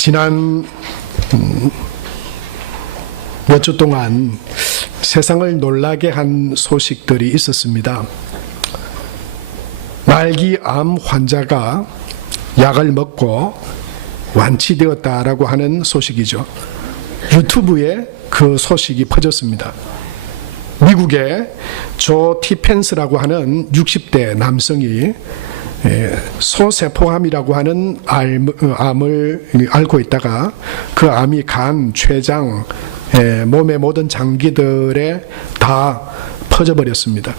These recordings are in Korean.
지난 몇 주 동안 세상을 놀라게 한 소식들이 있었습니다. 말기 암 환자가 약을 먹고 완치되었다라고 하는 소식이죠. 유튜브에 그 소식이 퍼졌습니다. 미국의 조 티펜스라고 하는 60대 남성이 소세포암이라고 하는 암을 앓고 있다가 그 암이 간, 췌장, 몸의 모든 장기들에 다 퍼져버렸습니다.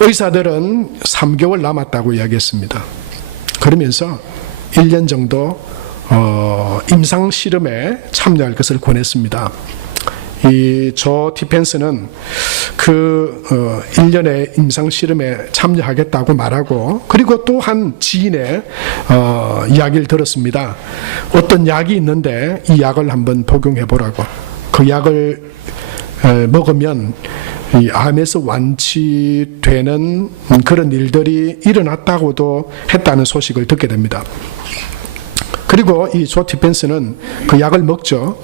의사들은 3개월 남았다고 이야기했습니다. 그러면서 1년 정도 임상 실험에 참여할 것을 권했습니다. 이 조 티펜스는 그 1년의 임상 실험에 참여하겠다고 말하고, 그리고 또 한 지인의 이야기를 들었습니다. 어떤 약이 있는데 이 약을 한번 복용해 보라고. 그 약을 먹으면 이 암에서 완치되는 그런 일들이 일어났다고도 했다는 소식을 듣게 됩니다. 그리고 이 조 티펜스는 그 약을 먹죠.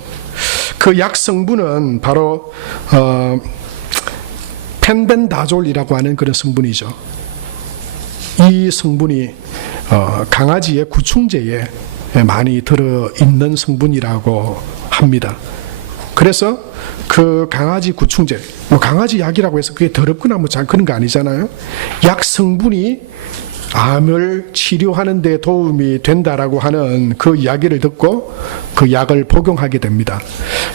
그 약 성분은 바로 펜벤다졸이라고 하는 그런 성분이죠. 이 성분이 강아지의 구충제에 많이 들어있는 성분이라고 합니다. 그래서 그 강아지 구충제, 강아지 약이라고 해서 그게 더럽거나 그런 거 아니잖아요. 약 성분이 암을 치료하는 데 도움이 된다라고 하는 그 이야기를 듣고 그 약을 복용하게 됩니다.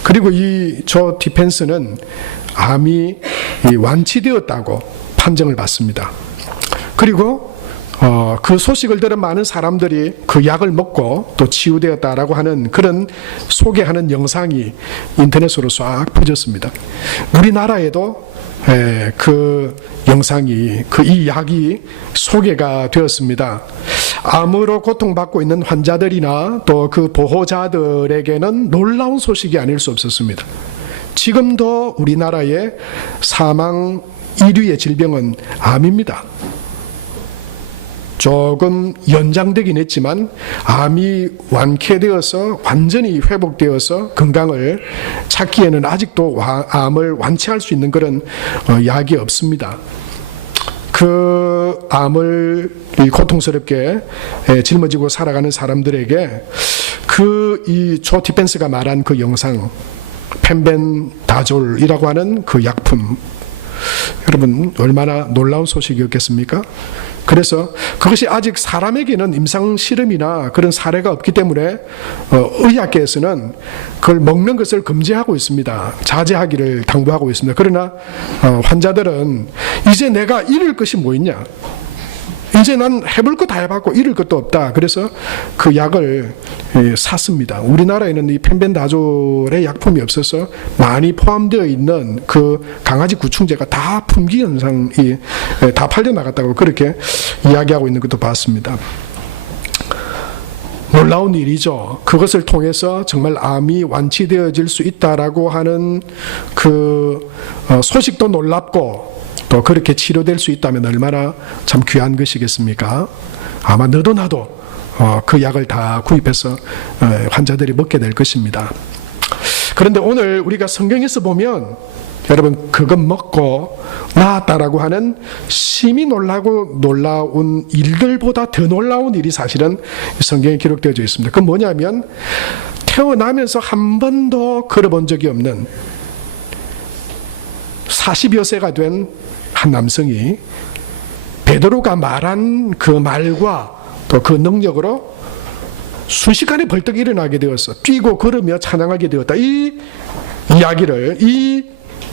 그리고 이 조 티펜스는 암이 완치되었다고 판정을 받습니다. 그리고 그 소식을 들은 많은 사람들이 그 약을 먹고 또 치유되었다라고 하는 그런 소개하는 영상이 인터넷으로 싹 퍼졌습니다. 우리나라에도 그 영상이, 이 약이 소개가 되었습니다. 암으로 고통받고 있는 환자들이나 또 그 보호자들에게는 놀라운 소식이 아닐 수 없었습니다. 지금도 우리나라의 사망 1위의 질병은 암입니다. 조금 연장되긴 했지만 암이 완쾌되어서 완전히 회복되어서 건강을 찾기에는 아직도 암을 완치할 수 있는 그런 약이 없습니다. 그 암을 고통스럽게 짊어지고 살아가는 사람들에게 이 조 티펜스가 말한 그 영상, 펜벤다졸이라고 하는 그 약품, 여러분 얼마나 놀라운 소식이었겠습니까? 그래서 그것이 아직 사람에게는 임상 실험이나 그런 사례가 없기 때문에 의학계에서는 그걸 먹는 것을 금지하고 있습니다. 자제하기를 당부하고 있습니다. 그러나 환자들은 이제 내가 잃을 것이 뭐 있냐? 이제 난 해볼 거 다 해봤고 잃을 것도 없다. 그래서 그 약을 샀습니다. 우리나라에는 이 펜벤다졸의 약품이 없어서 많이 포함되어 있는 그 강아지 구충제가 다 품귀 현상이 다 팔려나갔다고 그렇게 이야기하고 있는 것도 봤습니다. 놀라운 일이죠. 그것을 통해서 정말 암이 완치되어질 수 있다라고 하는 그 소식도 놀랍고, 또 그렇게 치료될 수 있다면 얼마나 참 귀한 것이겠습니까? 아마 너도 나도 그 약을 다 구입해서 환자들이 먹게 될 것입니다. 그런데 오늘 우리가 성경에서 보면 여러분, 그것 먹고 나았다라고 하는 심히 놀라운 일들보다 더 놀라운 일이 사실은 성경에 기록되어져 있습니다. 그건 뭐냐면 태어나면서 한 번도 걸어본 적이 없는 40여 세가 된 한 남성이 베드로가 말한 그 말과 또 그 능력으로 순식간에 벌떡 일어나게 되었어. 뛰고 걸으며 찬양하게 되었다. 이 이야기를, 이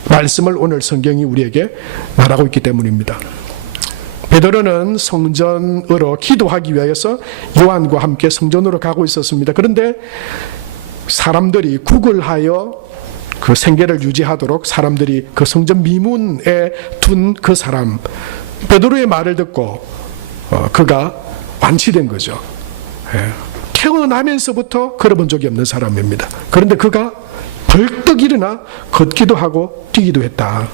말씀을 오늘 성경이 우리에게 말하고 있기 때문입니다. 베드로는 성전으로 기도하기 위하여서 요한과 함께 성전으로 가고 있었습니다. 그런데 사람들이 구걸하여 그 생계를 유지하도록 사람들이 그 성전 미문에 둔 그 사람, 베드로의 말을 듣고 그가 완치된 거죠. 태어나면서부터 걸어본 적이 없는 사람입니다. 그런데 그가 벌떡 일어나 걷기도 하고 뛰기도 했다.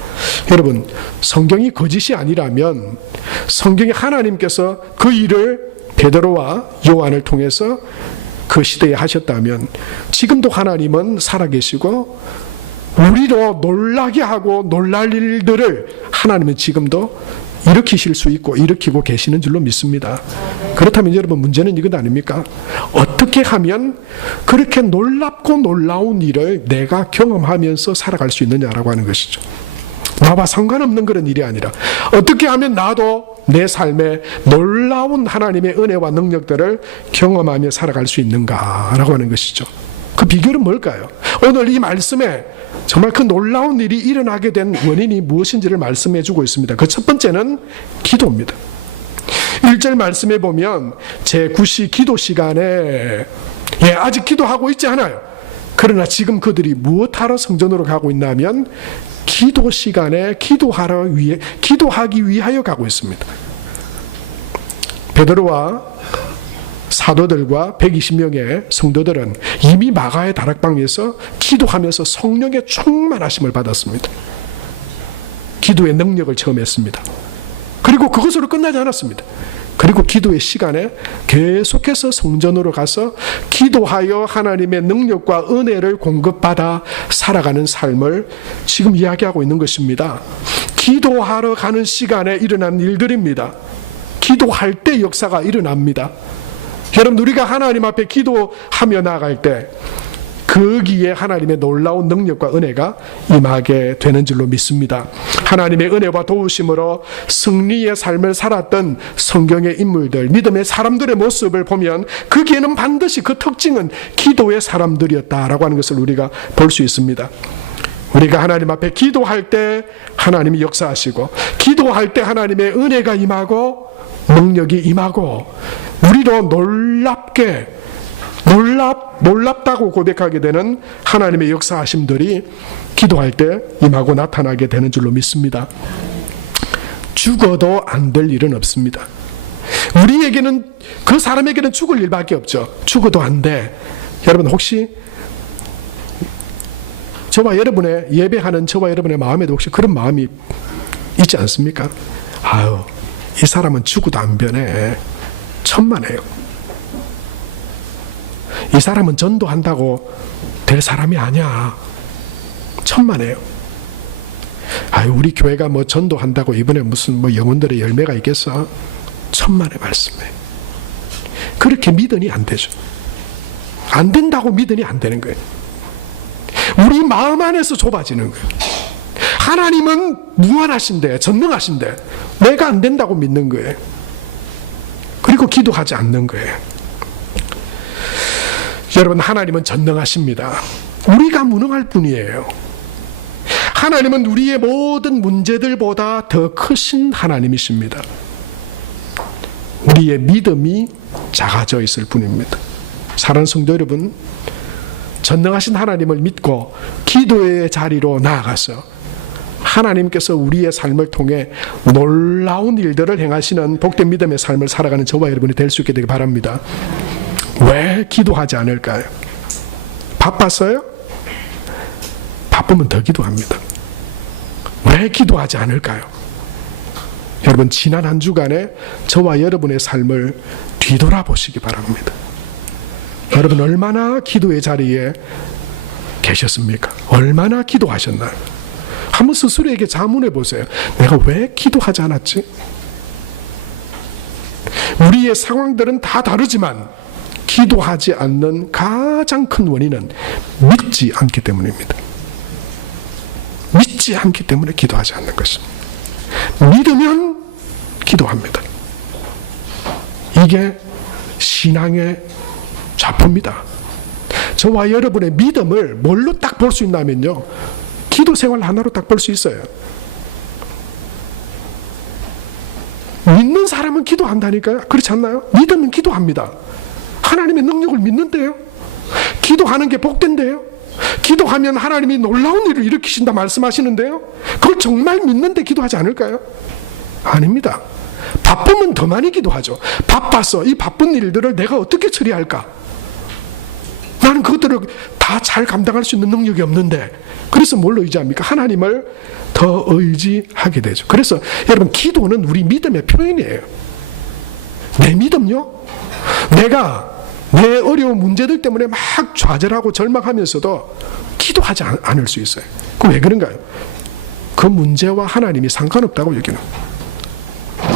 여러분, 성경이 거짓이 아니라면 성경이 하나님께서 그 일을 베드로와 요한을 통해서 그 시대에 하셨다면 지금도 하나님은 살아계시고 우리로 놀라게 하고 놀랄 일들을 하나님은 지금도 일으키실 수 있고 일으키고 계시는 줄로 믿습니다. 그렇다면 여러분, 문제는 이것 아닙니까? 어떻게 하면 그렇게 놀랍고 놀라운 일을 내가 경험하면서 살아갈 수 있느냐라고 하는 것이죠. 나와 상관없는 그런 일이 아니라 어떻게 하면 나도 내 삶에 놀라운 하나님의 은혜와 능력들을 경험하며 살아갈 수 있는가라고 하는 것이죠. 그 비결은 뭘까요? 오늘 이 말씀에 정말 그 놀라운 일이 일어나게 된 원인이 무엇인지를 말씀해 주고 있습니다. 그 첫 번째는 기도입니다. 1절 말씀에 보면 제9시 기도 시간에 아직 기도하고 있지 않아요. 그러나 지금 그들이 무엇하러 성전으로 가고 있나 하면 기도 시간에 기도하기 위하여 가고 있습니다. 베드로와 사도들과 120명의 성도들은 이미 마가의 다락방에서 기도하면서 성령의 충만하심을 받았습니다. 기도의 능력을 체험했습니다. 그리고 그것으로 끝나지 않았습니다. 그리고 기도의 시간에 계속해서 성전으로 가서 기도하여 하나님의 능력과 은혜를 공급받아 살아가는 삶을 지금 이야기하고 있는 것입니다. 기도하러 가는 시간에 일어난 일들입니다. 기도할 때 역사가 일어납니다. 여러분, 우리가 하나님 앞에 기도하며 나아갈 때 거기에 하나님의 놀라운 능력과 은혜가 임하게 되는 줄로 믿습니다. 하나님의 은혜와 도우심으로 승리의 삶을 살았던 성경의 인물들, 믿음의 사람들의 모습을 보면 거기에는 반드시 그 특징은 기도의 사람들이었다라고 하는 것을 우리가 볼 수 있습니다. 우리가 하나님 앞에 기도할 때 하나님이 역사하시고, 기도할 때 하나님의 은혜가 임하고 능력이 임하고, 우리로 놀랍다고 고백하게 되는 하나님의 역사하심들이 기도할 때 임하고 나타나게 되는 줄로 믿습니다. 죽어도 안 될 일은 없습니다. 우리에게는, 그 사람에게는 죽을 일밖에 없죠. 죽어도 안 돼. 여러분, 혹시 예배하는 저와 여러분의 마음에도 혹시 그런 마음이 있지 않습니까? 아유, 이 사람은 죽어도 안 변해. 천만에요. 이 사람은 전도한다고 될 사람이 아니야. 천만에요. 아유, 우리 교회가 뭐 전도한다고 이번에 무슨 영혼들의 열매가 있겠어? 천만의 말씀이에요. 그렇게 믿으니 안 되죠. 안 된다고 믿으니 안 되는 거예요. 우리 마음 안에서 좁아지는 거예요. 하나님은 무한하신데, 전능하신데 내가 안 된다고 믿는 거예요. 그리고 기도하지 않는 거예요. 여러분, 하나님은 전능하십니다. 우리가 무능할 뿐이에요. 하나님은 우리의 모든 문제들보다 더 크신 하나님이십니다. 우리의 믿음이 작아져 있을 뿐입니다. 사랑하는 성도 여러분, 전능하신 하나님을 믿고 기도의 자리로 나아가서 하나님께서 우리의 삶을 통해 놀라운 일들을 행하시는 복된 믿음의 삶을 살아가는 저와 여러분이 될 수 있게 되길 바랍니다. 왜 기도하지 않을까요? 바빴어요? 바쁘면 더 기도합니다. 왜 기도하지 않을까요? 여러분, 지난 한 주간에 저와 여러분의 삶을 뒤돌아보시기 바랍니다. 여러분, 얼마나 기도의 자리에 계셨습니까? 얼마나 기도하셨나요? 한번 스스로에게 자문해 보세요. 내가 왜 기도하지 않았지? 우리의 상황들은 다 다르지만 기도하지 않는 가장 큰 원인은 믿지 않기 때문입니다. 믿지 않기 때문에 기도하지 않는 것입니다. 믿으면 기도합니다. 이게 신앙의 좌표입니다. 저와 여러분의 믿음을 뭘로 딱 볼 수 있냐면요, 기도 생활 하나로 딱 볼 수 있어요. 믿는 사람은 기도한다니까요. 그렇지 않나요? 믿으면 기도합니다. 하나님의 능력을 믿는데요. 기도하는 게 복된데요. 기도하면 하나님이 놀라운 일을 일으키신다 말씀하시는데요. 그걸 정말 믿는데 기도하지 않을까요? 아닙니다. 바쁘면 더 많이 기도하죠. 바빠서 이 바쁜 일들을 내가 어떻게 처리할까? 나는 그것들을 다 잘 감당할 수 있는 능력이 없는데, 그래서 뭘로 의지합니까? 하나님을 더 의지하게 되죠. 그래서 여러분, 기도는 우리 믿음의 표현이에요. 내 믿음요? 내가 내 어려운 문제들 때문에 막 좌절하고 절망하면서도 기도하지 않을 수 있어요. 그 왜 그런가요? 그 문제와 하나님이 상관없다고 여기는,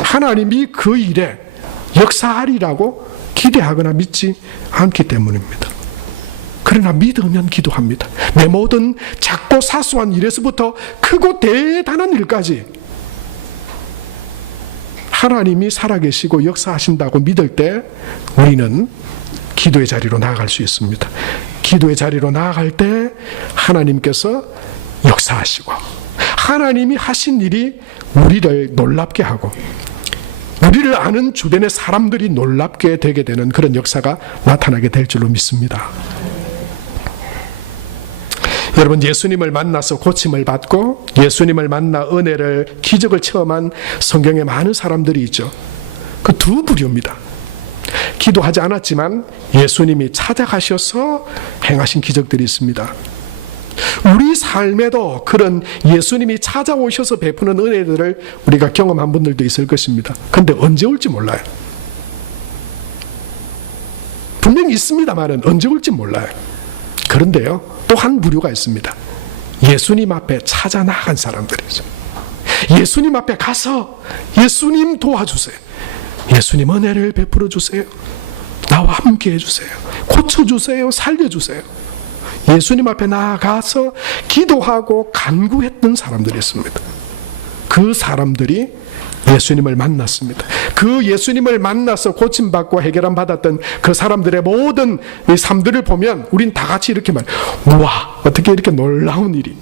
하나님이 그 일에 역사하리라고 기대하거나 믿지 않기 때문입니다. 그러나 믿으면 기도합니다. 내 모든 작고 사소한 일에서부터 크고 대단한 일까지 하나님이 살아계시고 역사하신다고 믿을 때 우리는 기도의 자리로 나아갈 수 있습니다. 기도의 자리로 나아갈 때 하나님께서 역사하시고, 하나님이 하신 일이 우리를 놀랍게 하고, 우리를 아는 주변의 사람들이 놀랍게 되게 되는 그런 역사가 나타나게 될 줄로 믿습니다. 여러분, 예수님을 만나서 고침을 받고 예수님을 만나 은혜를, 기적을 체험한 성경에 많은 사람들이 있죠. 그 두 부류입니다. 기도하지 않았지만 예수님이 찾아가셔서 행하신 기적들이 있습니다. 우리 삶에도 그런 예수님이 찾아오셔서 베푸는 은혜들을 우리가 경험한 분들도 있을 것입니다. 그런데 언제 올지 몰라요. 분명히 있습니다만 언제 올지 몰라요. 그런데요, 또 한 부류가 있습니다. 예수님 앞에 찾아 나간 사람들이죠. 예수님 앞에 가서 예수님 도와주세요, 예수님 은혜를 베풀어 주세요, 나와 함께 해주세요, 고쳐주세요, 살려주세요, 예수님 앞에 나아가서 기도하고 간구했던 사람들이 있습니다. 그 사람들이 예수님을 만났습니다. 그 예수님을 만나서 고침받고 해결함 받았던 그 사람들의 모든 삶들을 보면 우린 다 같이 이렇게 우와, 어떻게 이렇게 놀라운 일이.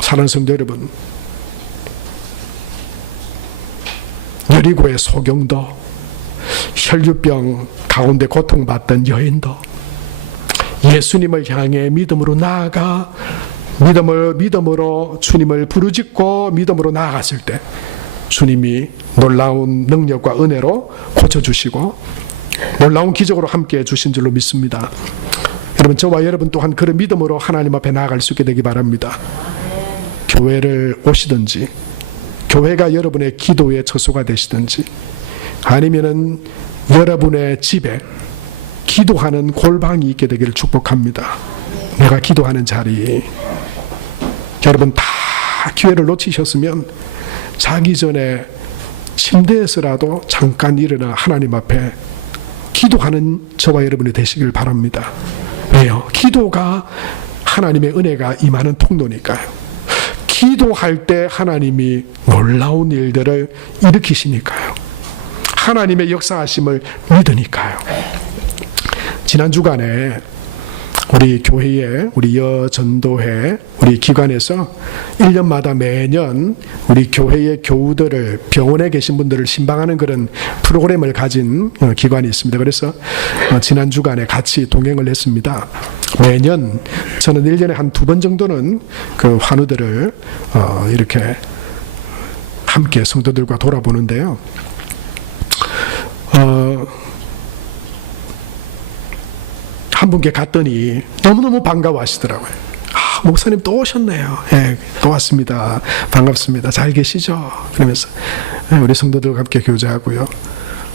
사랑하는 성도 여러분, 여리고의 소경도, 혈류병 가운데 고통받던 여인도 예수님을 향해 믿음으로 나아가 믿음으로 주님을 부르짖고 믿음으로 나아갔을 때 주님이 놀라운 능력과 은혜로 고쳐주시고 놀라운 기적으로 함께해 주신 줄로 믿습니다. 여러분, 저와 여러분 또한 그런 믿음으로 하나님 앞에 나아갈 수 있게 되기 바랍니다. 교회를 오시든지, 교회가 여러분의 기도의 처소가 되시든지, 아니면은 여러분의 집에 기도하는 골방이 있게 되기를 축복합니다. 내가 기도하는 자리, 여러분 다 기회를 놓치셨으면 자기 전에 침대에서라도 잠깐 일어나 하나님 앞에 기도하는 저와 여러분이 되시길 바랍니다. 왜요? 기도가 하나님의 은혜가 임하는 통로니까요. 기도할 때 하나님이 놀라운 일들을 일으키시니까요. 하나님의 역사하심을 믿으니까요. 지난 주간에 우리 교회에, 우리 여전도회, 우리 기관에서 1년마다 매년 우리 교회의 교우들을, 병원에 계신 분들을 신방하는 그런 프로그램을 가진 기관이 있습니다. 그래서 지난 주간에 같이 동행을 했습니다. 매년 저는 1년에 한 2번 정도는 그 환우들을 이렇게 함께 성도들과 돌아보는데요. 한 분께 갔더니 너무너무 반가워하시더라고요. 목사님 또 오셨네요. 또 왔습니다. 반갑습니다. 잘 계시죠? 그러면서 우리 성도들과 함께 교제하고요.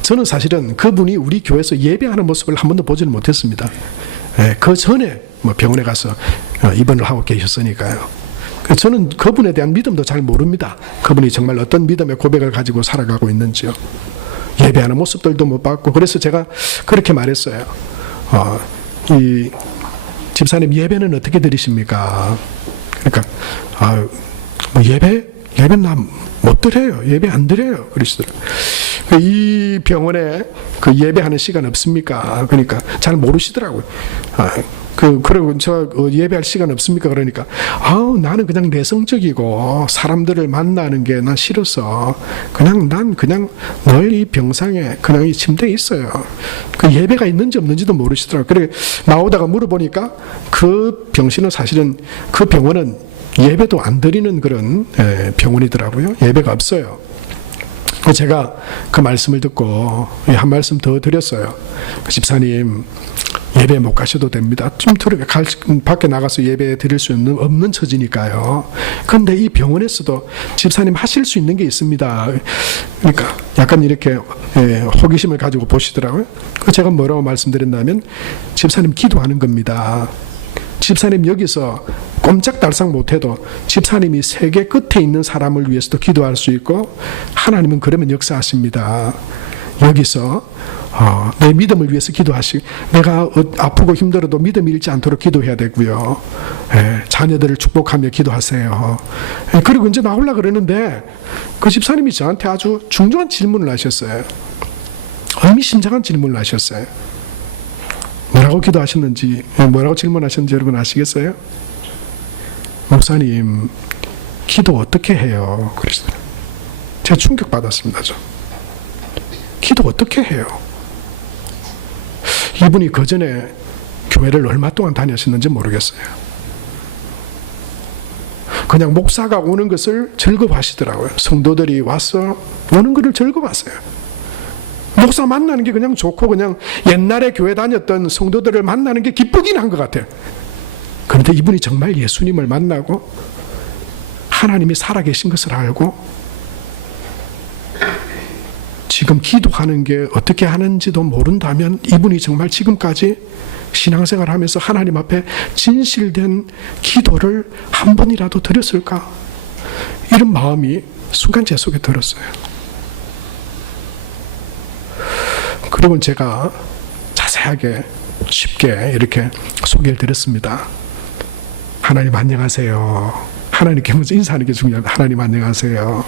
저는 사실은 그분이 우리 교회에서 예배하는 모습을 한 번도 보지는 못했습니다. 그 전에 병원에 가서 입원을 하고 계셨으니까요. 저는 그분에 대한 믿음도 잘 모릅니다. 그분이 정말 어떤 믿음의 고백을 가지고 살아가고 있는지요. 예배하는 모습들도 못 봤고, 그래서 제가 그렇게 말했어요. 이 집사님, 예배는 어떻게 드리십니까? 그러니까 예배 나 못 드려요. 예배 안 드려요. 그러시더라고요. 이 병원에 그 예배하는 시간 없습니까? 그러니까 잘 모르시더라고요. 그리고 저 예배할 시간 없습니까? 그러니까 나는 그냥 내성적이고 사람들을 만나는 게 난 싫어서 난 그냥 늘 이 병상에 그냥 이 침대에 있어요. 그 예배가 있는지 없는지도 모르시더라고요. 그래 나오다가 물어보니까 그 병실은 사실은, 그 병원은 예배도 안 드리는 그런 병원이더라고요. 예배가 없어요. 제가 그 말씀을 듣고 한 말씀 더 드렸어요. 집사님, 예배 못 가셔도 됩니다. 밖에 나가서 예배 드릴 수 없는 처지니까요. 그런데 이 병원에서도 집사님 하실 수 있는 게 있습니다. 그러니까 약간 이렇게 호기심을 가지고 보시더라고요. 제가 뭐라고 말씀드렸냐면 집사님 기도하는 겁니다. 집사님 여기서 꼼짝달싹 못해도 집사님이 세계 끝에 있는 사람을 위해서도 기도할 수 있고 하나님은 그러면 역사하십니다. 여기서 내 믿음을 위해서 기도하시고 내가 아프고 힘들어도 믿음 잃지 않도록 기도해야 되고요. 자녀들을 축복하며 기도하세요. 그리고 이제 나오려고 그러는데 그 집사님이 저한테 아주 중요한 질문을 하셨어요. 의미심장한 질문을 하셨어요. 뭐라고 기도하셨는지, 뭐라고 질문하셨는지 여러분 아시겠어요? 목사님, 기도 어떻게 해요? 그랬어요. 제가 충격받았습니다. 기도 어떻게 해요? 이분이 그 전에 교회를 얼마 동안 다녔었는지 모르겠어요. 그냥 목사가 오는 것을 즐거워하시더라고요. 성도들이 와서 오는 것을 즐거워하세요. 목사 만나는 게 그냥 좋고 그냥 옛날에 교회 다녔던 성도들을 만나는 게 기쁘긴 한 것 같아요. 그런데 이분이 정말 예수님을 만나고 하나님이 살아계신 것을 알고 지금 기도하는 게 어떻게 하는지도 모른다면 이분이 정말 지금까지 신앙생활 하면서 하나님 앞에 진실된 기도를 한 번이라도 드렸을까? 이런 마음이 순간 제 속에 들었어요. 그리고 제가 자세하게 쉽게 이렇게 소개를 드렸습니다. 하나님 안녕하세요. 하나님께 먼저 인사하는 게 중요합니다. 하나님 안녕하세요.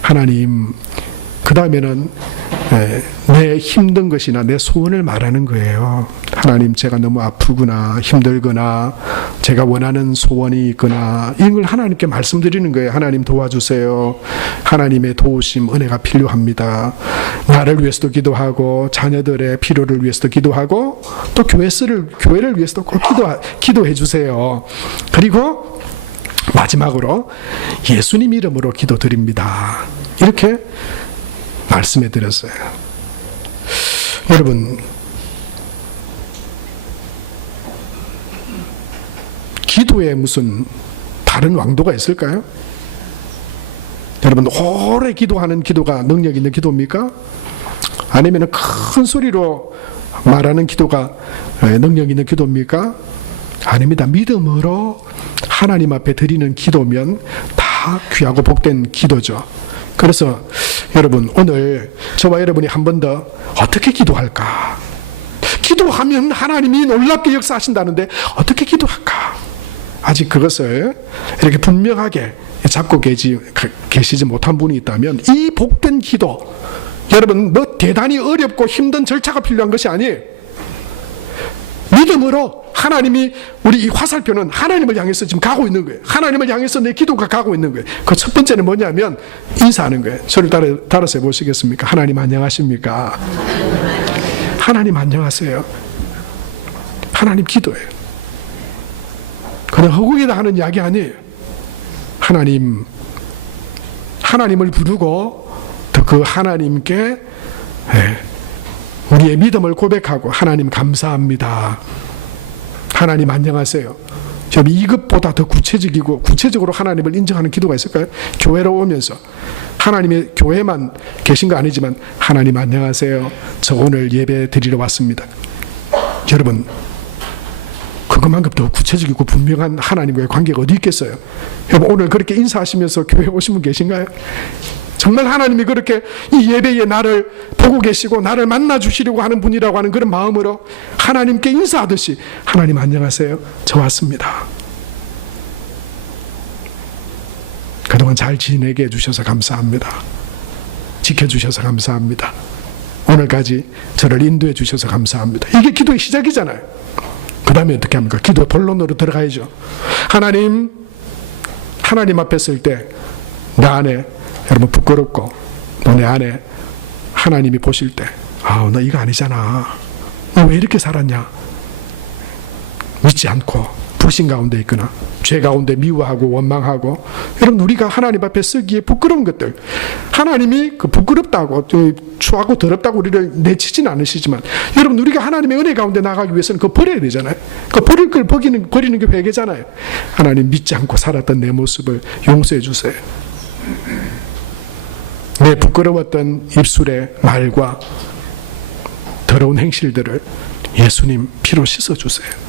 하나님, 그 다음에는 내 힘든 것이나 내 소원을 말하는 거예요. 하나님, 제가 너무 아프거나 힘들거나 제가 원하는 소원이 있거나 이런 걸 하나님께 말씀드리는 거예요. 하나님 도와주세요. 하나님의 도우심, 은혜가 필요합니다. 나를 위해서도 기도하고 자녀들의 필요를 위해서도 기도하고 또 교회를 위해서도 꼭 기도해 주세요. 그리고 마지막으로 예수님 이름으로 기도드립니다. 이렇게 말씀해 드렸어요. 여러분, 기도에 무슨 다른 왕도가 있을까요? 여러분, 오래 기도하는 기도가 능력 있는 기도입니까? 아니면 큰 소리로 말하는 기도가 능력 있는 기도입니까? 아닙니다. 믿음으로 하나님 앞에 드리는 기도면 다 귀하고 복된 기도죠. 그래서 여러분, 오늘 저와 여러분이 한 번 더 어떻게 기도할까? 기도하면 하나님이 놀랍게 역사하신다는데 어떻게 기도할까? 아직 그것을 이렇게 분명하게 잡고 계시지 못한 분이 있다면 이 복된 기도, 여러분 뭐 대단히 어렵고 힘든 절차가 필요한 것이 아니에요. 믿음으로 하나님이, 우리 이 화살표는 하나님을 향해서 지금 가고 있는 거예요. 하나님을 향해서 내 기도가 가고 있는 거예요. 그 첫 번째는 뭐냐면 인사하는 거예요. 저를 따라서 해보시겠습니까? 하나님 안녕하십니까? 하나님 안녕하세요. 하나님 기도해요. 그냥 허공에다 하는 이야기 아니에요. 하나님을 부르고 또 그 하나님께 우리의 믿음을 고백하고, 하나님 감사합니다. 하나님 안녕하세요. 이것보다 더 구체적으로 하나님을 인정하는 기도가 있을까요? 교회로 오면서 하나님의 교회만 계신 거 아니지만 하나님 안녕하세요. 저 오늘 예배 드리러 왔습니다. 여러분, 그것만큼 더 구체적이고 분명한 하나님과의 관계가 어디 있겠어요? 여러분, 오늘 그렇게 인사하시면서 교회 오신 분 계신가요? 정말 하나님이 그렇게 이 예배에 나를 보고 계시고 나를 만나 주시려고 하는 분이라고 하는 그런 마음으로 하나님께 인사하듯이, 하나님 안녕하세요. 저 왔습니다. 그동안 잘 지내게 해주셔서 감사합니다. 지켜주셔서 감사합니다. 오늘까지 저를 인도해 주셔서 감사합니다. 이게 기도의 시작이잖아요. 그 다음에 어떻게 합니까? 기도 본론으로 들어가야죠. 하나님 앞에 설 때 내 안에, 여러분 부끄럽고 또 내 안에 하나님이 보실 때, 너 이거 아니잖아. 너 왜 이렇게 살았냐? 믿지 않고 불신 가운데 있거나 죄 가운데 미워하고 원망하고, 여러분 우리가 하나님 앞에 쓰기에 부끄러운 것들, 하나님이 그 부끄럽다고 추하고 더럽다고 우리를 내치진 않으시지만, 여러분 우리가 하나님의 은혜 가운데 나가기 위해서는 그거 버려야 되잖아요. 그 버릴 걸 버리는 게 회개잖아요. 하나님 믿지 않고 살았던 내 모습을 용서해 주세요. 내 부끄러웠던 입술의 말과 더러운 행실들을 예수님 피로 씻어주세요.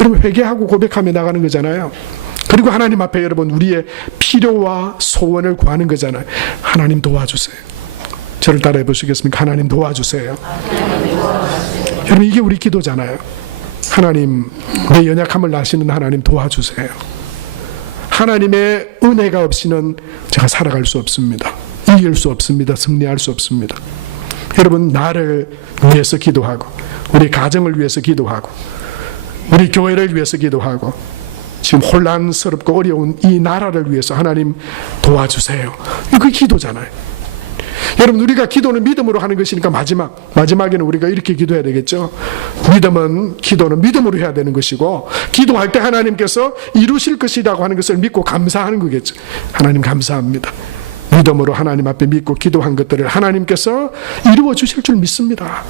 여러분 회개하고 고백하며 나가는 거잖아요. 그리고 하나님 앞에 여러분 우리의 필요와 소원을 구하는 거잖아요. 하나님 도와주세요. 저를 따라해 보시겠습니까? 하나님 도와주세요. 여러분 이게 우리 기도잖아요. 하나님, 내 연약함을 아시는 하나님 도와주세요. 하나님의 은혜가 없이는 제가 살아갈 수 없습니다. 이길 수 없습니다. 승리할 수 없습니다. 여러분 나를 위해서 기도하고, 우리 가정을 위해서 기도하고, 우리 교회를 위해서 기도하고, 지금 혼란스럽고 어려운 이 나라를 위해서 하나님 도와주세요. 이거 기도잖아요. 여러분 우리가 기도는 믿음으로 하는 것이니까 마지막에는 우리가 이렇게 기도해야 되겠죠. 기도는 믿음으로 해야 되는 것이고, 기도할 때 하나님께서 이루실 것이라고 하는 것을 믿고 감사하는 거겠죠. 하나님 감사합니다. 믿음으로 하나님 앞에 믿고 기도한 것들을 하나님께서 이루어 주실 줄 믿습니다.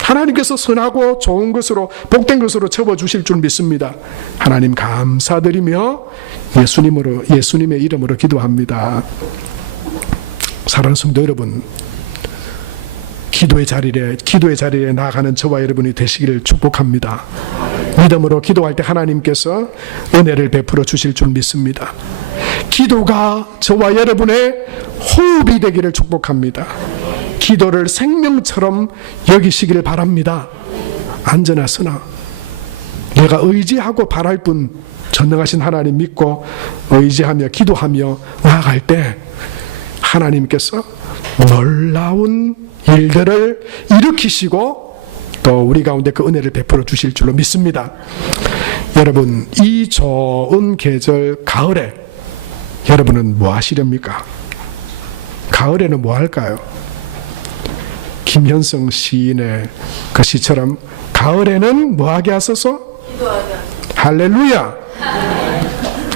하나님께서 선하고 좋은 것으로 복된 것으로 채워주실 줄 믿습니다. 하나님 감사드리며 예수님의 이름으로 기도합니다. 사랑하는 성도 여러분, 기도의 자리에 나아가는 저와 여러분이 되시기를 축복합니다. 믿음으로 기도할 때 하나님께서 은혜를 베풀어 주실 줄 믿습니다. 기도가 저와 여러분의 호흡이 되기를 축복합니다. 기도를 생명처럼 여기시기를 바랍니다. 앉으나 서나 내가 의지하고 바랄 뿐 전능하신 하나님 믿고 의지하며 기도하며 나아갈 때 하나님께서 놀라운 일들을 일으키시고 또 우리 가운데 그 은혜를 베풀어 주실 줄로 믿습니다. 여러분 이 좋은 계절 가을에 여러분은 뭐 하시렵니까? 가을에는 뭐 할까요? 김현성 시인의 그 시처럼 가을에는 뭐 하게 하소서? 기도하게 하소서. 할렐루야!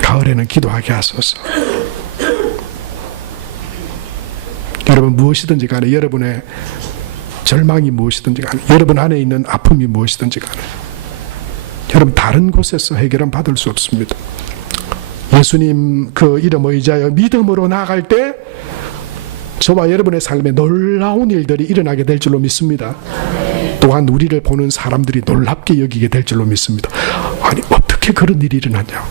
가을에는 기도하게 하소서. 여러분 무엇이든지 간에, 여러분의 절망이 무엇이든지 간에, 여러분 안에 있는 아픔이 무엇이든지 간에 여러분 다른 곳에서 해결은 받을 수 없습니다. 예수님 그 이름 의지하여 믿음으로 나아갈 때 저와 여러분의 삶에 놀라운 일들이 일어나게 될 줄로 믿습니다. 또한 우리를 보는 사람들이 놀랍게 여기게 될 줄로 믿습니다. 아니 어떻게 그런 일이 일어났냐.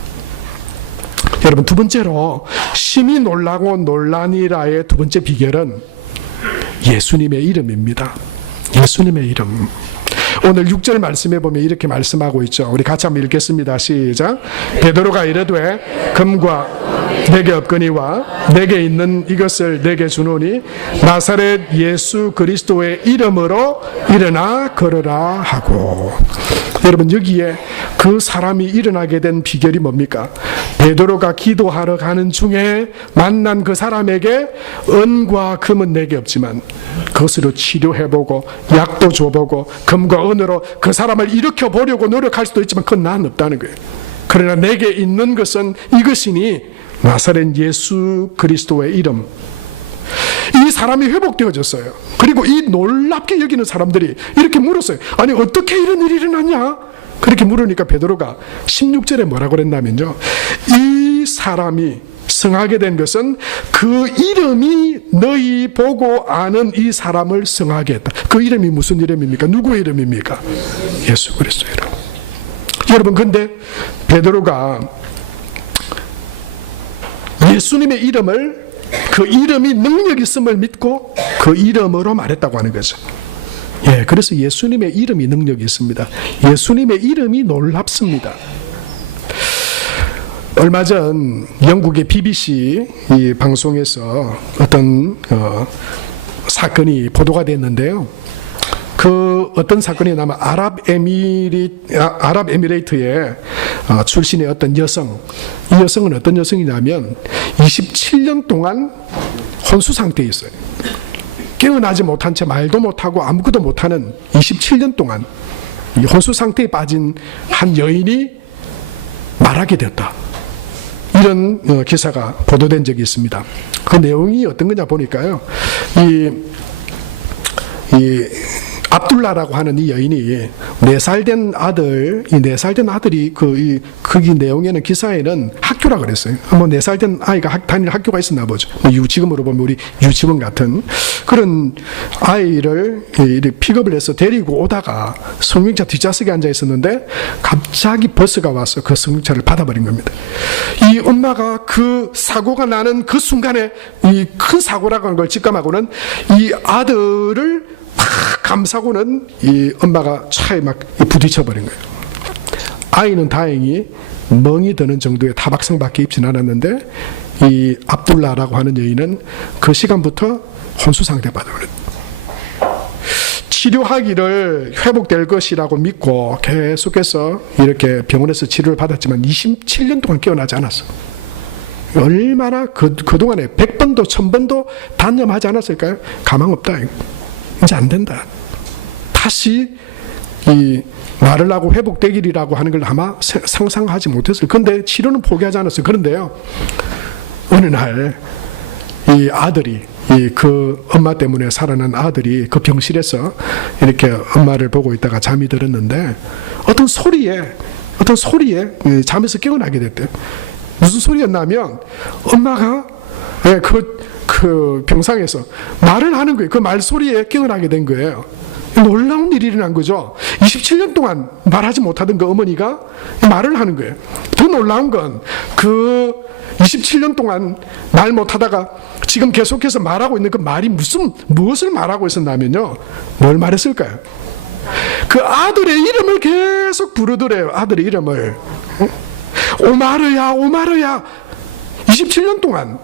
여러분 두 번째로 심히 놀라고 놀라니라의 두 번째 비결은 예수님의 이름입니다. 예수님의 이름. 오늘 6절 말씀해 보면 이렇게 말씀하고 있죠. 우리 같이 한번 읽겠습니다. 시작. 베드로가 이르되 금과 내게 없거니와 내게 있는 이것을 내게 주노니 나사렛 예수 그리스도의 이름으로 일어나 걸으라 하고. 여러분 여기에 그 사람이 일어나게 된 비결이 뭡니까? 베드로가 기도하러 가는 중에 만난 그 사람에게 은과 금은 내게 없지만 그것으로 치료해보고 약도 줘보고 금과 은으로 그 사람을 일으켜 보려고 노력할 수도 있지만 그건 난 없다는 거예요. 그러나 내게 있는 것은 이것이니 나사렛 예수 그리스도의 이름. 이 사람이 회복되어졌어요. 그리고 이 놀랍게 여기는 사람들이 이렇게 물었어요. 아니 어떻게 이런 일이 일어났냐? 그렇게 물으니까 베드로가 16절에 뭐라고 그랬냐면요, 이 사람이 성하게 된 것은 그 이름이 너희 보고 아는 이 사람을 성하게 했다. 그 이름이 무슨 이름입니까? 누구의 이름입니까? 예수 그리스도의 이름. 여러분 근데 베드로가 예수님의 이름을, 그 이름이 능력 있음을 믿고 그 이름으로 말했다고 하는 거죠. 예, 그래서 예수님의 이름이 능력이 있습니다. 예수님의 이름이 놀랍습니다. 얼마 전 영국의 BBC 이 방송에서 어떤 사건이 보도가 됐는데요. 그 어떤 사건이 나면 아랍에미레이트의 출신의 어떤 여성, 이 여성은 어떤 여성이냐면 27년 동안 혼수 상태에 있어요. 깨어나지 못한 채 말도 못하고 아무것도 못하는 27년 동안 이 혼수 상태에 빠진 한 여인이 말하게 되었다. 이런 기사가 보도된 적이 있습니다. 그 내용이 어떤 거냐 보니까요. 이 압둘라라고 하는 이 여인이 4살 된 아들, 이 4살 된 아들이 거기 내용에는 기사에는 학교라 그랬어요. 뭐 4살 된 아이가 다니는 학교가 있었나 보죠. 지금으로 보면 우리 유치원 같은 그런 아이를 픽업을 해서 데리고 오다가 승용차 뒷좌석에 앉아 있었는데 갑자기 버스가 와서 그 승용차를 받아버린 겁니다. 이 엄마가 그 사고가 나는 그 순간에 이 큰 사고라고 하는 걸 직감하고는 이 아들을 막 감싸고는 이 엄마가 차에 막 부딪혀버린 거예요. 아이는 다행히 멍이 드는 정도의 타박상밖에 입진 않았는데 이 압둘라라고 하는 여인은 그 시간부터 혼수상태 받아버렸어요. 치료하기를 회복될 것이라고 믿고 계속해서 이렇게 병원에서 치료를 받았지만 27년 동안 깨어나지 않았어. 얼마나 그동안에 100번도 1000번도 단념하지 않았을까요? 가망 없다. 이제 안 된다. 다시 이 말을 하고 회복되기리라고 하는 걸 아마 상상하지 못했어요. 그런데 치료는 포기하지 않았어요. 그런데요, 어느 날 이 아들이 그 엄마 때문에 살아난 아들이 그 병실에서 이렇게 엄마를 보고 있다가 잠이 들었는데 어떤 소리에 잠에서 깨어나게 됐대요. 무슨 소리였냐면 엄마가 그 병상에서 말을 하는 거예요. 그 말소리에 깨어나게 된 거예요. 놀라운 일이 일어난 거죠. 27년 동안 말하지 못하던 그 어머니가 말을 하는 거예요. 더 놀라운 건 그 27년 동안 말 못하다가 지금 계속해서 말하고 있는 그 말이 무엇을 말하고 있었냐면요. 뭘 말했을까요? 그 아들의 이름을 계속 부르더래요. 아들의 이름을. 오마르야, 오마르야. 27년 동안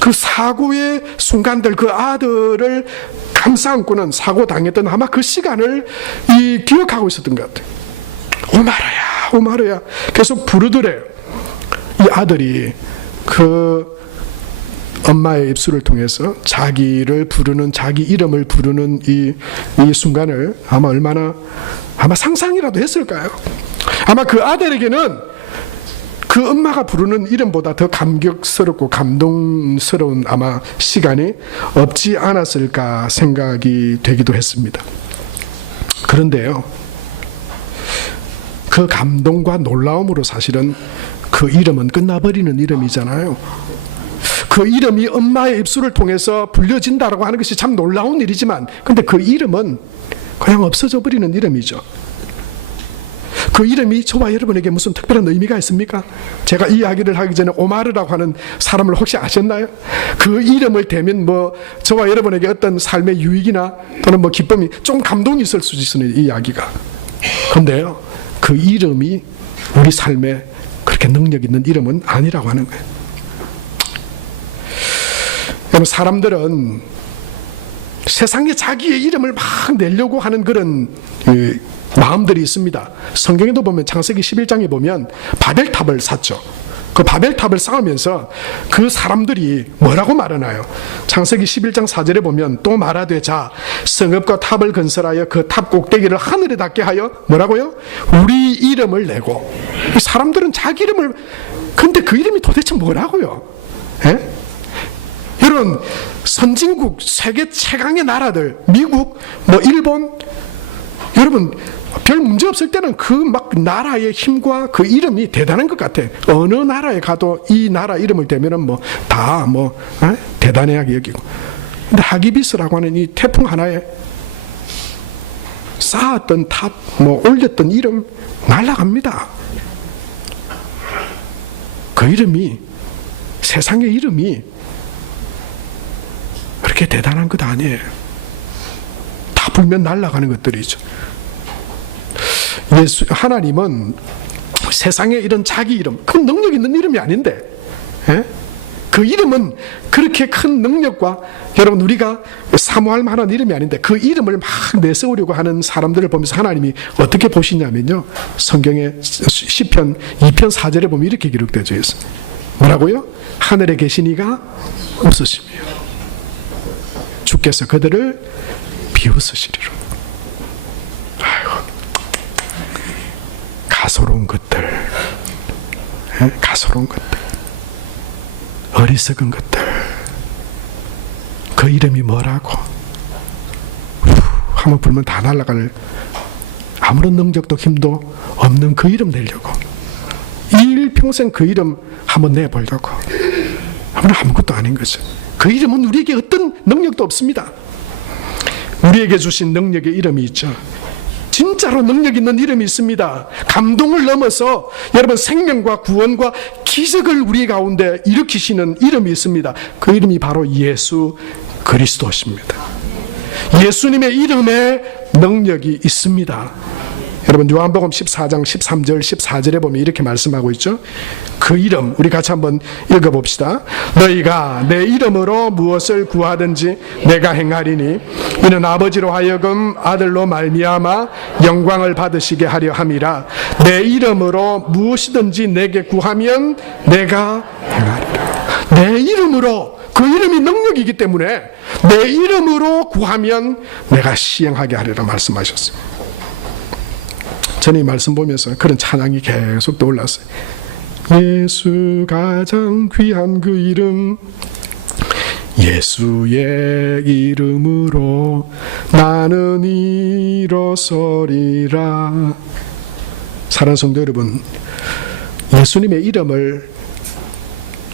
그 사고의 순간들, 그 아들을 감싸 안고는 사고 당했던 아마 그 시간을 기억하고 있었던 것 같아요. 오마르야, 오마르야. 계속 부르더래요. 이 아들이 그 엄마의 입술을 통해서 자기를 부르는, 자기 이름을 부르는 이 순간을 아마 상상이라도 했을까요? 아마 그 아들에게는 그 엄마가 부르는 이름보다 더 감격스럽고 감동스러운 아마 시간이 없지 않았을까 생각이 되기도 했습니다. 그런데요, 그 감동과 놀라움으로 사실은 그 이름은 끝나버리는 이름이잖아요. 그 이름이 엄마의 입술을 통해서 불려진다고 하는 것이 참 놀라운 일이지만, 근데 그 이름은 그냥 없어져 버리는 이름이죠. 그 이름이 저와 여러분에게 무슨 특별한 의미가 있습니까? 제가 이 이야기를 하기 전에 오마르라고 하는 사람을 혹시 아셨나요? 그 이름을 대면 저와 여러분에게 어떤 삶의 유익이나 또는 기쁨이 좀 감동이 있을 수 있는 이 이야기가. 그런데요, 그 이름이 우리 삶에 그렇게 능력 있는 이름은 아니라고 하는 거예요. 여러분, 사람들은 세상에 자기의 이름을 막 내려고 하는 그런 마음들이 있습니다. 성경에도 보면 창세기 11장에 보면 바벨탑을 샀죠. 그 바벨탑을 쌓으면서 그 사람들이 뭐라고 말하나요? 창세기 11장 4절에 보면 또 말하되 자 성읍과 탑을 건설하여 그 탑 꼭대기를 하늘에 닿게 하여 뭐라고요? 우리 이름을 내고. 사람들은 자기 이름을, 근데 그 이름이 도대체 뭐라고요? 에? 이런 선진국 세계 최강의 나라들, 미국, 일본, 여러분 별 문제 없을 때는 그 막 나라의 힘과 그 이름이 대단한 것 같아. 어느 나라에 가도 이 나라 이름을 대면은 다 대단하게 여기고. 근데 하기비스라고 하는 이 태풍 하나에 쌓았던 탑, 올렸던 이름 날아갑니다. 그 이름이, 세상의 이름이 그렇게 대단한 것 아니에요. 다 불면 날아가는 것들이죠. 하나님은 세상에 이런 자기 이름, 큰 능력 있는 이름이 아닌데, 그 이름은 그렇게 큰 능력과 여러분 우리가 사모할 만한 이름이 아닌데 그 이름을 막 내세우려고 하는 사람들을 보면서 하나님이 어떻게 보시냐면요, 성경의 시편 2편 4절에 보면 이렇게 기록되어 있어요. 뭐라고요? 하늘에 계신 이가 웃으시며 주께서 그들을 비웃으시리로. 아이고, 가소로운 것들, 가소로운 것들, 어리석은 것들, 그 이름이 뭐라고? 한번 불면 다 날아갈 아무런 능력도 힘도 없는 그 이름 내려고, 일평생 그 이름 한번 내보려고 하면 아무것도 아닌 거죠. 그 이름은 우리에게 어떤 능력도 없습니다. 우리에게 주신 능력의 이름이 있죠. 진짜로 능력 있는 이름이 있습니다. 감동을 넘어서 여러분 생명과 구원과 기적을 우리 가운데 일으키시는 이름이 있습니다. 그 이름이 바로 예수 그리스도십니다. 예수님의 이름에 능력이 있습니다. 여러분 요한복음 14장 13절 14절에 보면 이렇게 말씀하고 있죠. 그 이름, 우리 같이 한번 읽어봅시다. 너희가 내 이름으로 무엇을 구하든지 내가 행하리니 이는 아버지로 하여금 아들로 말미암아 영광을 받으시게 하려 함이라. 내 이름으로 무엇이든지 내게 구하면 내가 행하리라. 내 이름으로, 그 이름이 능력이기 때문에 내 이름으로 구하면 내가 시행하게 하리라 말씀하셨어요. 저는 이 말씀 보면서 그런 찬양이 계속 떠올랐어요. 예수 가장 귀한 그 이름, 예수의 이름으로 나는 일어서리라. 사랑하는 성도 여러분, 예수님의 이름을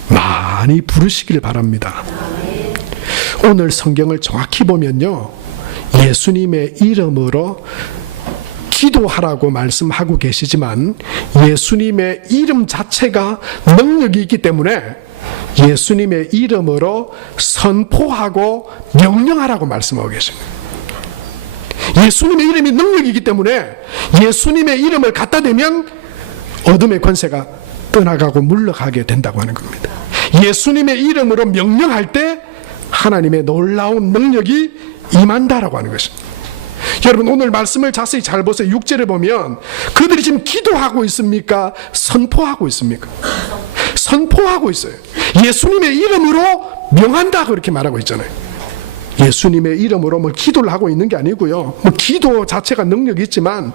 많이 부르시길 바랍니다. 오늘 성경을 정확히 보면요, 예수님의 이름으로 기도하라고 말씀하고 계시지만 예수님의 이름 자체가 능력이 있기 때문에 예수님의 이름으로 선포하고 명령하라고 말씀하고 계십니다. 예수님의 이름이 능력이기 때문에 예수님의 이름을 갖다 대면 어둠의 권세가 떠나가고 물러가게 된다고 하는 겁니다. 예수님의 이름으로 명령할 때 하나님의 놀라운 능력이 임한다라고 하는 것입니다. 여러분 오늘 말씀을 자세히 잘 보세요. 6절에 보면 그들이 지금 기도하고 있습니까? 선포하고 있습니까? 선포하고 있어요. 예수님의 이름으로 명한다 그렇게 말하고 있잖아요. 예수님의 이름으로 뭐 기도를 하고 있는 게 아니고요. 뭐 기도 자체가 능력이 있지만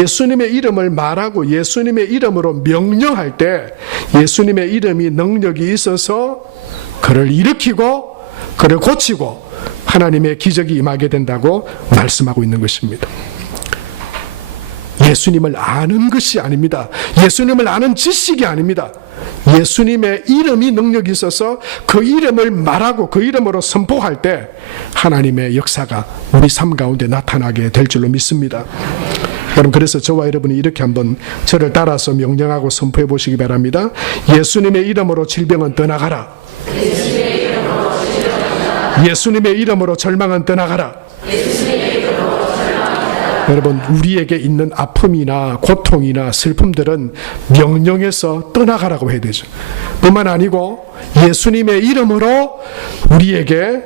예수님의 이름을 말하고 예수님의 이름으로 명령할 때 예수님의 이름이 능력이 있어서 그를 일으키고 그를 고치고 하나님의 기적이 임하게 된다고 말씀하고 있는 것입니다. 예수님을 아는 것이 아닙니다. 예수님을 아는 지식이 아닙니다. 예수님의 이름이 능력이 있어서 그 이름을 말하고 그 이름으로 선포할 때 하나님의 역사가 우리 삶 가운데 나타나게 될 줄로 믿습니다. 여러분 그래서 저와 여러분이 이렇게 한번 저를 따라서 명령하고 선포해 보시기 바랍니다. 예수님의 이름으로 질병은 떠나가라. 예수님의 이름으로 절망은 떠나가라. 여러분 우리에게 있는 아픔이나 고통이나 슬픔들은 명령해서 떠나가라고 해야 되죠. 뿐만 아니고 예수님의 이름으로 우리에게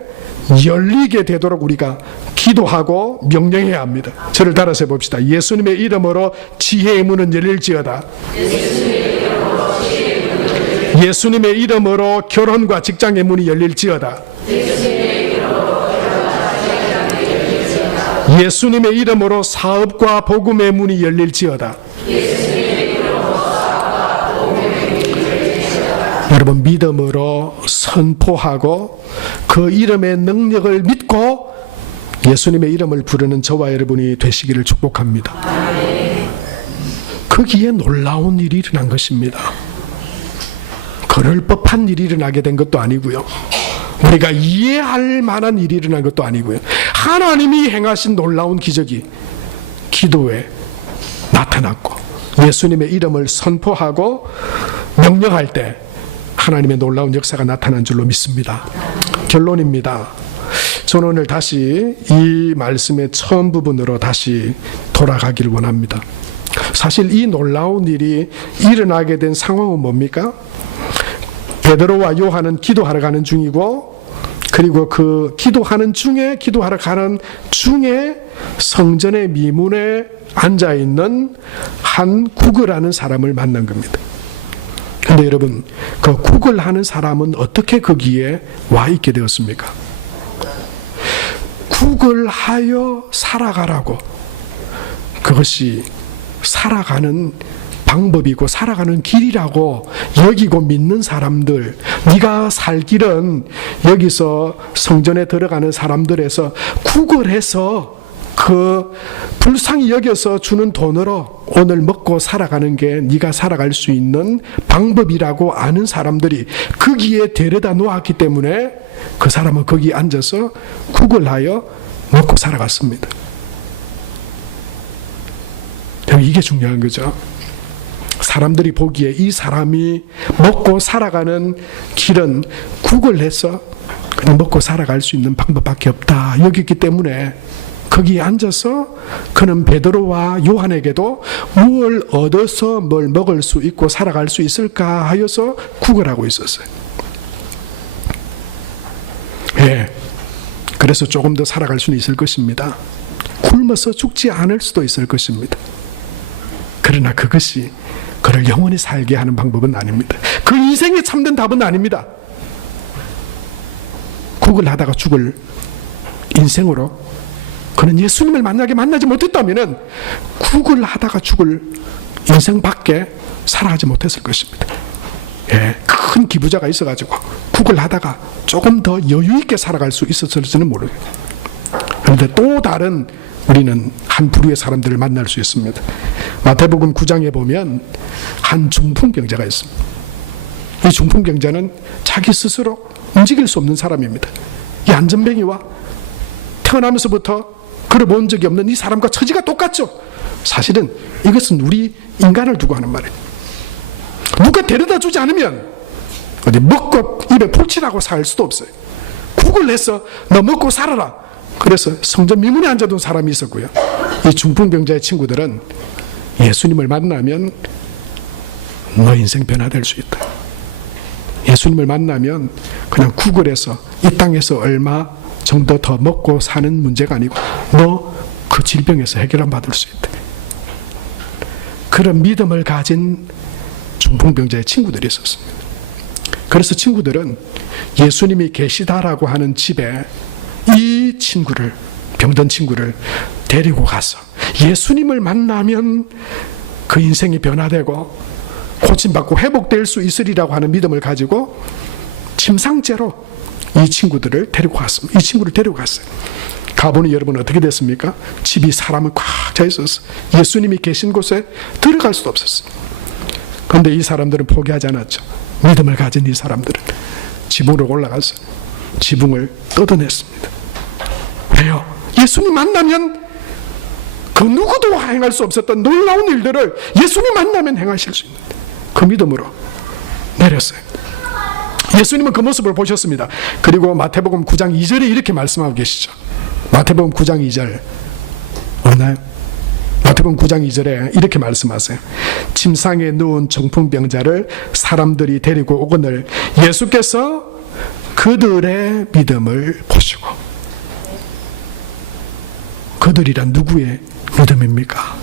열리게 되도록 우리가 기도하고 명령해야 합니다. 저를 따라서 해봅시다. 예수님의 이름으로 지혜의 문은 열릴지어다. 예수님의 이름으로 결혼과 직장의 문이 열릴지어다. 예수님의 이름으로 사업과 복음의 문이 열릴지어다. 여러분 믿음으로 선포하고 그 이름의 능력을 믿고 예수님의 이름을 부르는 저와 여러분이 되시기를 축복합니다. 거기에 놀라운 일이 일어난 것입니다. 그럴 법한 일이 일어나게 된 것도 아니고요. 우리가 이해할 만한 일이 일어난 것도 아니고요. 하나님이 행하신 놀라운 기적이 기도에 나타났고 예수님의 이름을 선포하고 명령할 때 하나님의 놀라운 역사가 나타난 줄로 믿습니다. 결론입니다. 저는 오늘 다시 이 말씀의 처음 부분으로 다시 돌아가기를 원합니다. 사실 이 놀라운 일이 일어나게 된 상황은 뭡니까? 베드로와 요한은 기도하러 가는 중이고 그리고 그 기도하러 가는 중에 성전의 미문에 앉아있는 한 구걸하는 사람을 만난 겁니다. 근데 여러분 그 구걸하는 사람은 어떻게 거기에 와 있게 되었습니까? 구걸하여 살아가라고, 그것이 살아가는 방법이고 살아가는 길이라고 여기고 믿는 사람들, 네가 살 길은 여기서 성전에 들어가는 사람들에서 구걸해서 그 불쌍히 여겨서 주는 돈으로 오늘 먹고 살아가는 게 네가 살아갈 수 있는 방법이라고 아는 사람들이 거기에 데려다 놓았기 때문에 그 사람은 거기 앉아서 구걸하여 먹고 살아갔습니다. 이게 중요한 거죠. 사람들이 보기에 이 사람이 먹고 살아가는 길은 구걸해서 그냥 먹고 살아갈 수 있는 방법밖에 없다 여겼기 때문에 거기에 앉아서 그는 베드로와 요한에게도 무엇을 얻어서 뭘 먹을 수 있고 살아갈 수 있을까 하여서 구걸하고 있었어요. 그래서 조금 더 살아갈 수는 있을 것입니다. 굶어서 죽지 않을 수도 있을 것입니다. 그러나 그것이 그를 영원히 살게 하는 방법은 아닙니다. 그 인생의 참된 답은 아닙니다. 구걸하다가 죽을 인생으로 그는 예수님을 만나지 못했다면 구걸하다가 죽을 인생밖에 살아가지 못했을 것입니다. 큰 기부자가 있어가지고 구걸하다가 조금 더 여유 있게 살아갈 수 있었을지는 모르겠어요. 그런데 또 다른 우리는 한 부류의 사람들을 만날 수 있습니다. 마태복음 9장에 보면 한 중풍병자가 있습니다. 이 중풍병자는 자기 스스로 움직일 수 없는 사람입니다. 이 안전뱅이와 태어나면서부터 그를 본 적이 없는 이 사람과 처지가 똑같죠. 사실은 이것은 우리 인간을 두고 하는 말이에요. 누가 데려다 주지 않으면 어디 먹고 입에 풀칠하고 살 수도 없어요. 구걸해서 너 먹고 살아라. 그래서 성전 미문에 앉아둔 사람이 있었고요. 이 중풍병자의 친구들은 예수님을 만나면 너 인생 변화될 수 있다. 예수님을 만나면 그냥 구걸해서 이 땅에서 얼마 정도 더 먹고 사는 문제가 아니고 너 그 질병에서 해결을 받을 수 있다. 그런 믿음을 가진 중풍병자의 친구들이 있었습니다. 그래서 친구들은 예수님이 계시다라고 하는 집에 이 친구를, 병든 친구를 데리고 가서 예수님을 만나면 그 인생이 변화되고 고침받고 회복될 수 있으리라고 하는 믿음을 가지고 침상째로 이 친구들을 데리고 갔습니다. 이 친구를 데리고 갔어요. 가보니 여러분 어떻게 됐습니까? 집이 사람은 꽉 차 있었어. 예수님이 계신 곳에 들어갈 수도 없었어요. 그런데 이 사람들은 포기하지 않았죠. 믿음을 가진 이 사람들은 지붕으로 올라가서 지붕을 뜯어냈습니다. 왜요? 예수님 만나면 그 누구도 행할 수 없었던 놀라운 일들을 예수님 만나면 행하실 수 있는 그 믿음으로 내렸어요. 예수님은 그 모습을 보셨습니다. 그리고 마태복음 9장 2절에 이렇게 말씀하고 계시죠. 마태복음 9장 2절 없나요? 마태복음 9장 2절에 이렇게 말씀하세요. 침상에 누운 중풍병자를 사람들이 데리고 오거늘 예수께서 그들의 믿음을 보시고. 그들이란 누구의 믿음입니까?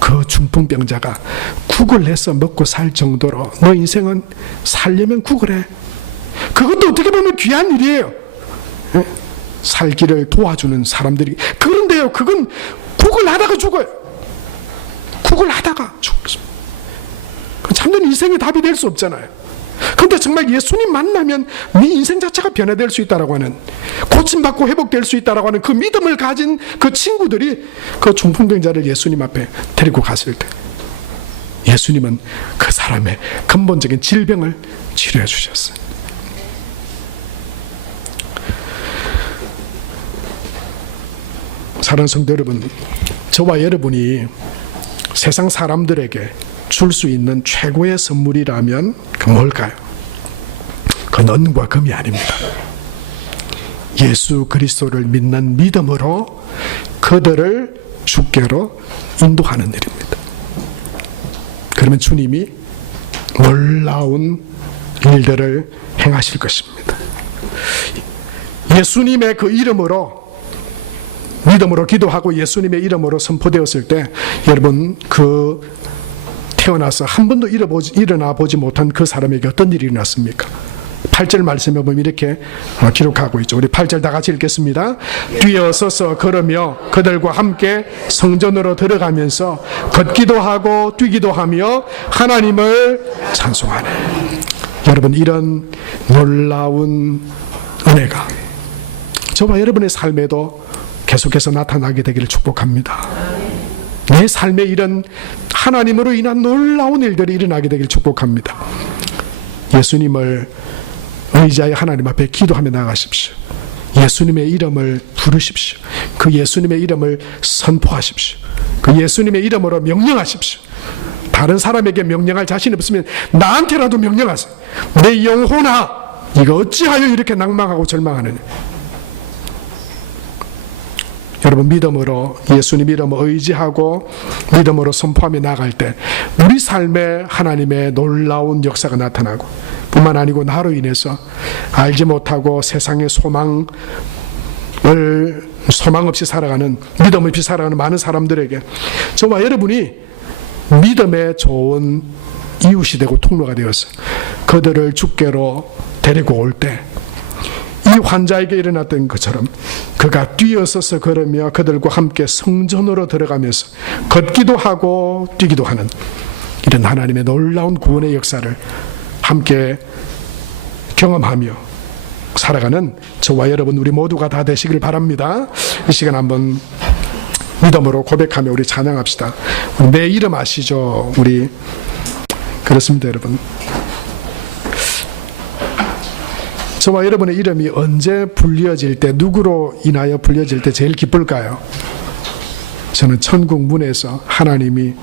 그 중풍병자가 구걸해서 먹고 살 정도로 너 인생은 살려면 구걸해. 그것도 어떻게 보면 귀한 일이에요. 살기를 도와주는 사람들이. 그런데요, 그건 구걸하다가 죽어요. 구걸하다가 죽습니다. 참된 인생의 답이 될 수 없잖아요. 그런데 정말 예수님 만나면 네 인생 자체가 변화될 수 있다라고 하는, 고침받고 회복될 수 있다라고 하는 그 믿음을 가진 그 친구들이 그 중풍병자를 예수님 앞에 데리고 갔을 때 예수님은 그 사람의 근본적인 질병을 치료해 주셨어요. 사랑하는 성도 여러분, 저와 여러분이 세상 사람들에게 줄 수 있는 최고의 선물이라면 그 뭘까요? 그건 은과 금이 아닙니다. 예수 그리스도를 믿는 믿음으로 그들을 주께로 인도하는 일입니다. 그러면 주님이 놀라운 일들을 행하실 것입니다. 예수님의 그 이름으로 믿음으로 기도하고 예수님의 이름으로 선포되었을 때 여러분 그 태어나서 한 번도 일어나 보지 못한 그 사람에게 어떤 일이 일어났습니까? 8절 말씀에 보면 이렇게 기록하고 있죠. 우리 8절 다 같이 읽겠습니다. 뛰어서서 걸으며 그들과 함께 성전으로 들어가면서 걷기도 하고 뛰기도 하며 하나님을 찬송하네. 여러분, 이런 놀라운 은혜가 저와 여러분의 삶에도 계속해서 나타나게 되기를 축복합니다. 내 삶에 이런 하나님으로 인한 놀라운 일들이 일어나게 되기를 축복합니다. 예수님을 의지하여 하나님 앞에 기도하며 나가십시오. 예수님의 이름을 부르십시오. 그 예수님의 이름을 선포하십시오. 그 예수님의 이름으로 명령하십시오. 다른 사람에게 명령할 자신 없으면 나한테라도 명령하세요. 내 영혼아, 이거 어찌하여 이렇게 낭망하고 절망하느냐. 여러분, 믿음으로 예수님 이름을 의지하고 믿음으로 선포하며 나갈 때 우리 삶에 하나님의 놀라운 역사가 나타나고, 뿐만 아니고 나로 인해서 알지 못하고 세상의 소망 없이 살아가는, 믿음 없이 살아가는 많은 사람들에게 저와 여러분이 믿음의 좋은 이웃이 되고 통로가 되어서 그들을 주께로 데리고 올 때 이 환자에게 일어났던 것처럼 그가 뛰어서서 걸으며 그들과 함께 성전으로 들어가면서 걷기도 하고 뛰기도 하는 이런 하나님의 놀라운 구원의 역사를 함께 경험하며 살아가는 저와 여러분, 우리 모두가 다 되시길 바랍니다. 이 시간 한번 믿음으로 고백하며 우리 찬양합시다. 내 이름 아시죠? 우리 그렇습니다, 여러분. 저와 여러분의 이름이 언제 불려질 때, 누구로 인하여 불려질 때 제일 기쁠까요? 저는 천국 문에서 하나님이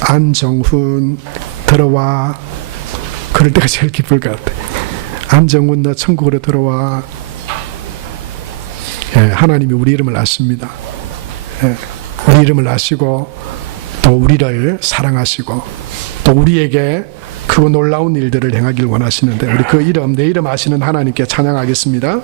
안정훈 들어와, 그럴 때가 제일 기쁠 것 같아요. 안정훈 너 천국으로 들어와. 예, 하나님이 우리 이름을 아십니다. 예, 우리 이름을 아시고 또 우리를 사랑하시고 또 우리에게 크고 놀라운 일들을 행하길 원하시는데, 우리 그 이름, 내 이름 아시는 하나님께 찬양하겠습니다.